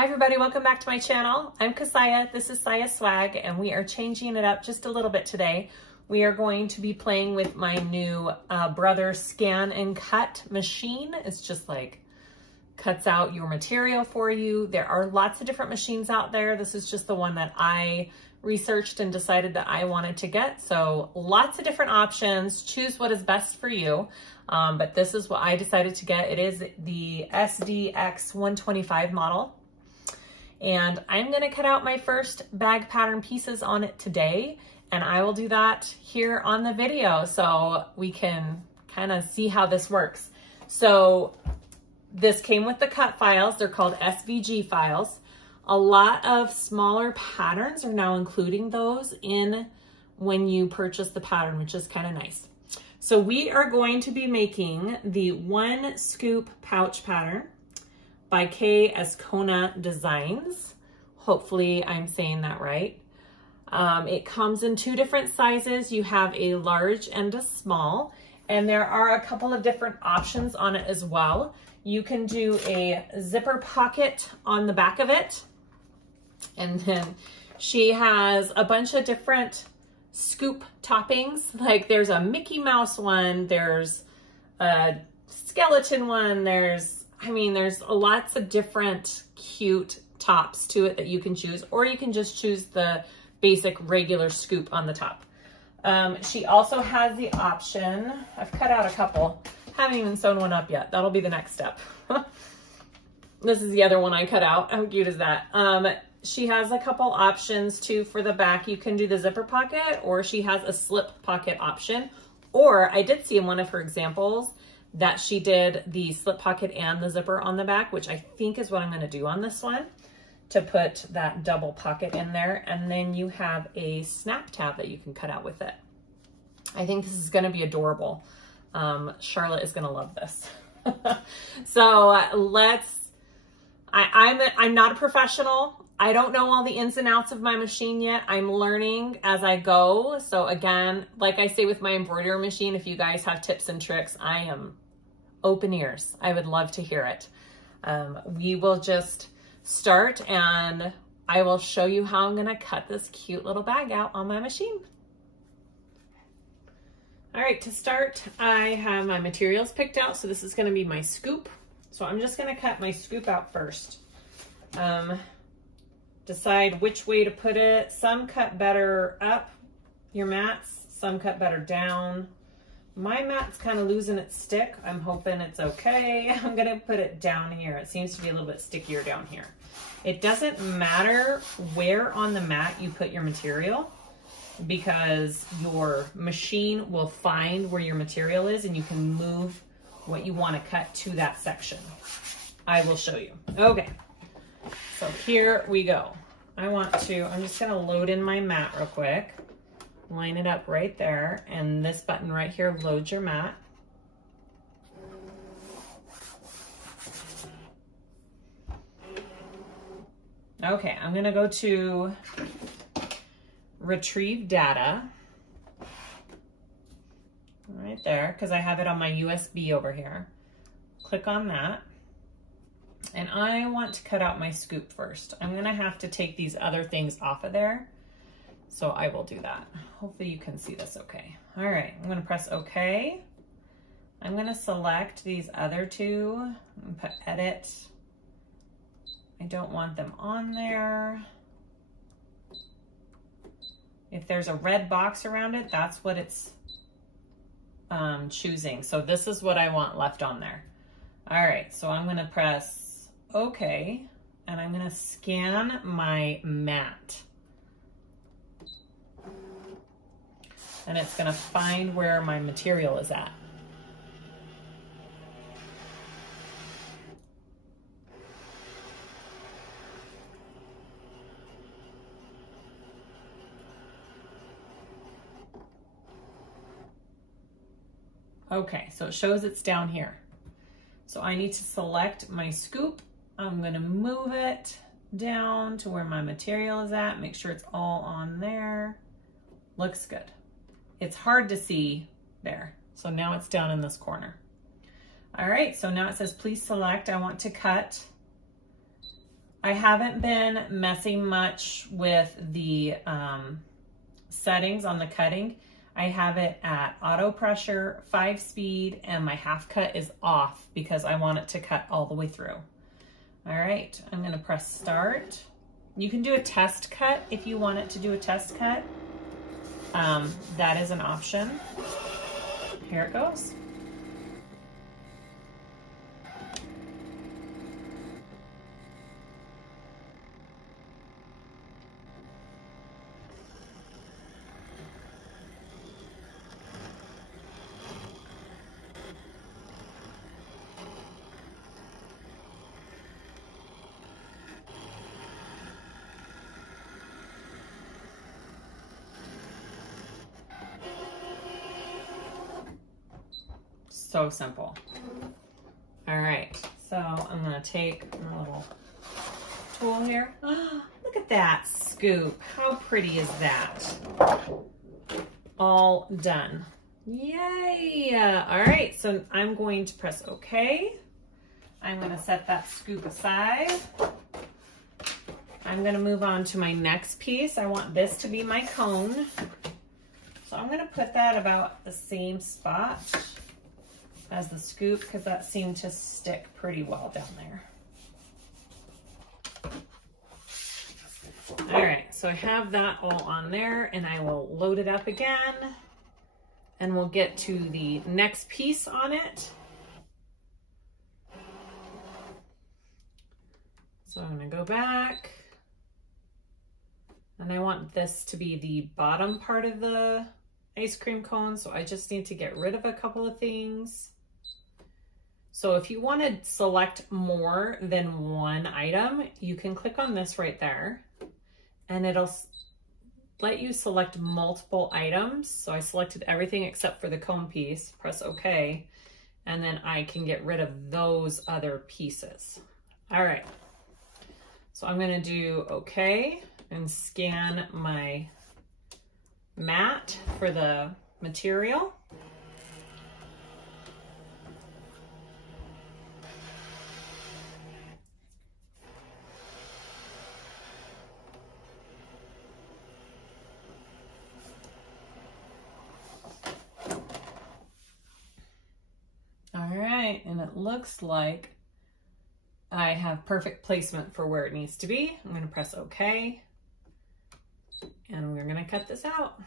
Hi everybody, welcome back to my channel. I'm Kasaya, this is Saya Swag, and we are changing it up just a little bit today. We are going to be playing with my new Brother scan and cut machine. It's just like cuts out your material for you. There are lots of different machines out there. This is just the one that I researched and decided that I wanted to get. So lots of different options. Choose what is best for you. But this is what I decided to get. It is the SDX 125 model. And I'm gonna cut out my first bag pattern pieces on it today. And I will do that here on the video so we can kind of see how this works. So this came with the cut files. They're called SVG files. A lot of smaller patterns are now including those in when you purchase the pattern, which is kind of nice. So we are going to be making the 1 scoop pouch pattern by Kay Ascona Designs. Hopefully I'm saying that right. It comes in 2 different sizes. You have a large and a small, and there are a couple of different options on it as well. You can do a zipper pocket on the back of it, and then she has a bunch of different scoop toppings. Like there's a Mickey Mouse one, there's a skeleton one, there's lots of different cute tops to it that you can choose, or you can just choose the basic regular scoop on the top. She also has the option, I've cut out a couple, haven't even sewn one up yet. That'll be the next step. This is the other one I cut out. How cute is that? She has a couple options too for the back. You can do the zipper pocket, or she has a slip pocket option. Or I did see in one of her examples that she did the slip pocket and the zipper on the back, which I think is what I'm going to do on this one, to put that double pocket in there. And then you have a snap tab that you can cut out with it. I think this is going to be adorable. Charlotte is going to love this. So I'm not a professional. I don't know all the ins and outs of my machine yet. I'm learning as I go. So again, like I say with my embroidery machine, if you guys have tips and tricks, I am open ears. I would love to hear it. We will just start and I will show you how I'm gonna cut this cute little bag out on my machine. All right, to start, I have my materials picked out. So this is gonna be my scoop. So I'm just gonna cut my scoop out first. Decide which way to put it. Some cut better up your mats, some cut better down. My mat's kind of losing its stick. I'm hoping it's okay. I'm gonna put it down here. It seems to be a little bit stickier down here. It doesn't matter where on the mat you put your material, because your machine will find where your material is and you can move what you want to cut to that section. I will show you. Okay. So here we go. I'm just gonna load in my mat real quick, line it up right there, and this button right here loads your mat. Okay, I'm gonna go to retrieve data right there, because I have it on my USB over here. Click on that. And I want to cut out my scoop first. I'm gonna have to take these other things off of there. So I will do that. Hopefully you can see this okay. All right, I'm gonna press okay. I'm gonna select these other 2 and put edit. I don't want them on there. If there's a red box around it, that's what it's choosing. So this is what I want left on there. All right, so I'm gonna press okay, and I'm gonna scan my mat. And it's gonna find where my material is at. Okay, so it shows it's down here. So I need to select my scoop. I'm gonna move it down to where my material is at, make sure it's all on there. Looks good. It's hard to see there. So now it's down in this corner. All right, so now it says, please select, I want to cut I haven't been messing much with the settings on the cutting. I have it at auto pressure, 5-speed, and my half cut is off because I want it to cut all the way through. All right, I'm gonna press start. You can do a test cut if you want it to do a test cut. That is an option. Here it goes. So simple. All right, so I'm gonna take my little tool here. Oh, look at that scoop. How pretty is that? All done. Yay! All right, so I'm going to press OK. I'm gonna set that scoop aside. I'm gonna move on to my next piece. I want this to be my cone. So I'm gonna put that about the same spot as the scoop because that seemed to stick pretty well down there. All right, so I have that all on there and I will load it up again and we'll get to the next piece on it. So I'm gonna go back and I want this to be the bottom part of the ice cream cone, so I just need to get rid of a couple of things. So if you want to select more than one item, you can click on this right there and it'll let you select multiple items. So I selected everything except for the cone piece, press OK, and then I can get rid of those other pieces. All right, so I'm going to do OK and scan my mat for the material. And it looks like I have perfect placement for where it needs to be. I'm going to press OK and we're going to cut this out.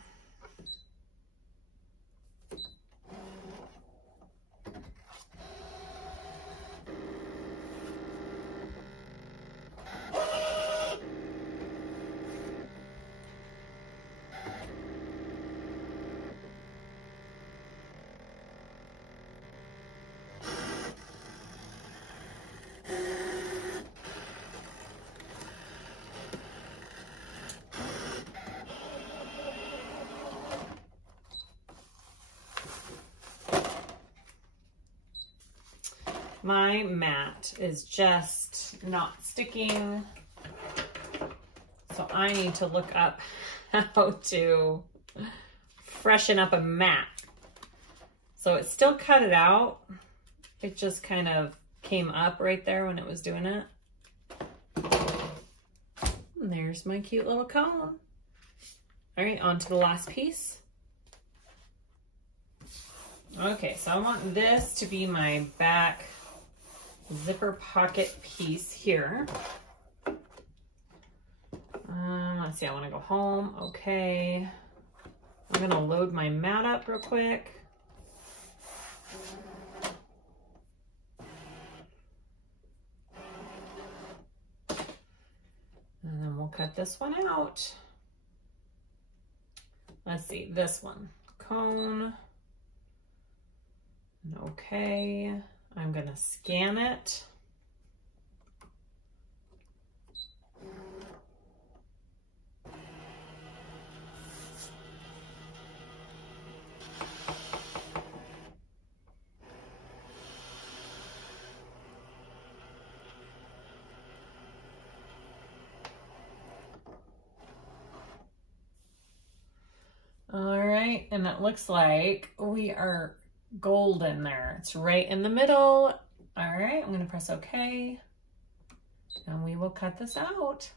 My mat is just not sticking, so I need to look up how to freshen up a mat. So it still cut it out. It just kind of came up right there when it was doing it. And there's my cute little cone. All right, on to the last piece. Okay, so I want this to be my back zipper pocket piece here. Let's see, I want to go home. Okay. I'm going to load my mat up real quick. And then we'll cut this one out. Let's see, this one. Cone. Okay. I'm going to scan it. All right, and it looks like we are golden there. It's right in the middle. All right, I'm gonna press OK. And we will cut this out.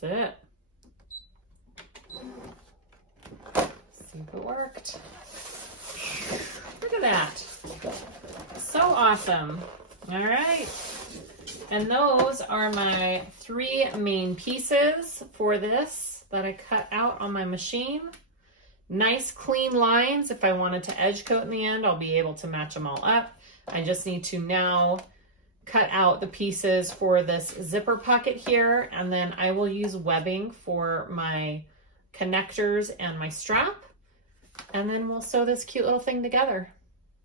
That's it. See if it worked. Look at that. So awesome. All right. And those are my 3 main pieces for this that I cut out on my machine. Nice clean lines. If I wanted to edge coat in the end, I'll be able to match them all up. I just need to now cut out the pieces for this zipper pocket here, and then I will use webbing for my connectors and my strap, and then we'll sew this cute little thing together.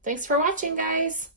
Thanks for watching, guys.